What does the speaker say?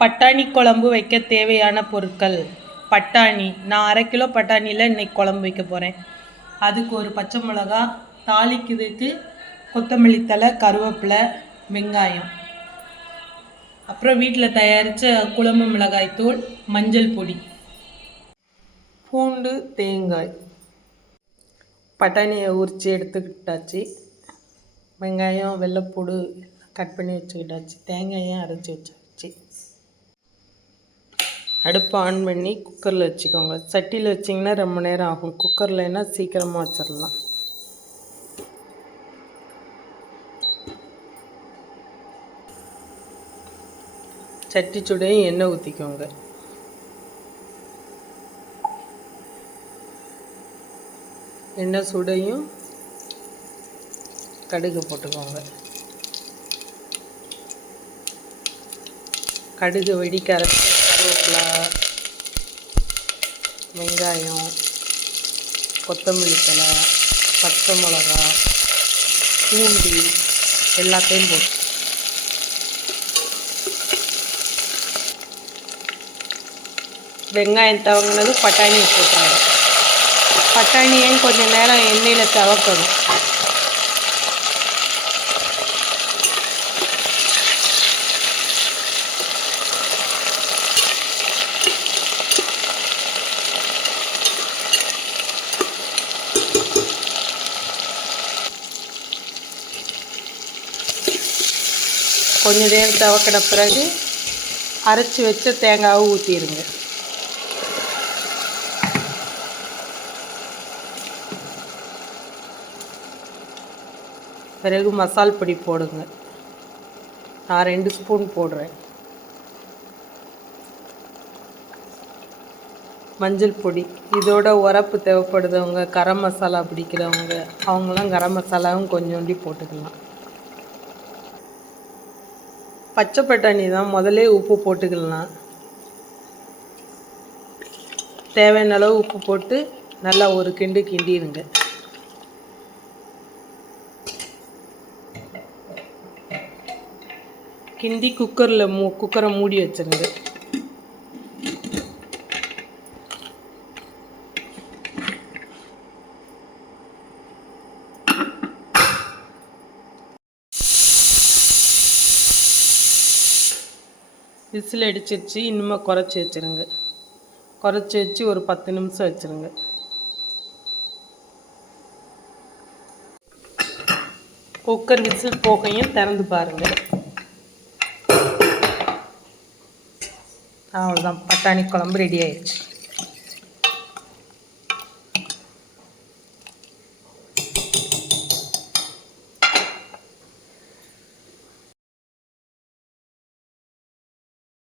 பட்டாணி குழம்பு வைக்க தேவையான பொருட்கள். பட்டாணி. நான் அரை கிலோ பட்டாணியில் இன்றைக்கி குழம்பு வைக்க போகிறேன் அதுக்கு ஒரு பச்சை மிளகா தாளிக்கிறதுக்கு கொத்தமல்லி தழை கருவேப்பிலை வெங்காயம். அப்புறம் வீட்டில் தயாரித்த குழம்பு மிளகாய் தூள் மஞ்சள் பொடி. பூண்டு தேங்காய். பட்டாணியை உரித்து எடுத்துக்கிட்டாச்சு. வெங்காயம் வெள்ளைப்பூடு கட் பண்ணி வச்சுக்கிட்டாச்சு. தேங்காயும் அரைச்சி வச்சாச்சு. அடுப்பை ஆன் பண்ணி குக்கரில் வச்சுக்கோங்க. சட்டியில் வச்சிங்கன்னா ரொம்ப நேரம் ஆகும். குக்கர்லன்னா சீக்கிரமாக வச்சிடலாம் சட்டி சுடையும் எண்ணெய் ஊற்றிக்கோங்க எண்ணெய் சுடையும் கடுகு போட்டுக்கோங்க. கடுகு வெடிக்க அரைச்சி கருவேப்பிலை வெங்காயம் கொத்தமல்லி தழை பச்சை மிளகா பூண்டு எல்லாத்தையும் போட்டு. வெங்காயம் தவங்கினது பட்டாணியை போட்டுறாங்க. பட்டாணியும் கொஞ்சம் நேரம் எண்ணெயில் தவக்கணும். கொஞ்சம் நேரம் தவக்கின பிறகு அரைச்சி வச்ச தேங்காவை ஊற்றிடுங்க பிறகு மசால் பொடி போடுங்க. நான் ரெண்டு ஸ்பூன் போடுறேன். மஞ்சள் பொடி. இதோட உரப்பு தேவைப்படுதவங்க கரம் மசாலா பிடிக்கிறவங்க அவங்களாம் கரம் மசாலாவும் கொஞ்சோண்டி போட்டுக்கலாம். பச்சை பட்டாணி தான் முதல்ல உப்பு போட்டுக்கலாம் தேவையான அளவு உப்பு போட்டு நல்லா ஒரு கிண்டு கிண்டிடுங்க. கிண்டி குக்கரில் மூ குக்கரை மூடி வச்சிருங்க. விசில் அடிச்சிருச்சு இனிமேல் குறைச்சி வச்சுருங்க. குறைச்சி வச்சு ஒரு பத்து நிமிஷம் வச்சுருங்க. குக்கர் விசில் போகையும் திறந்து பாருங்கள் அவ்வளோதான் பட்டாணி குழம்பு ரெடி ஆயிடுச்சு.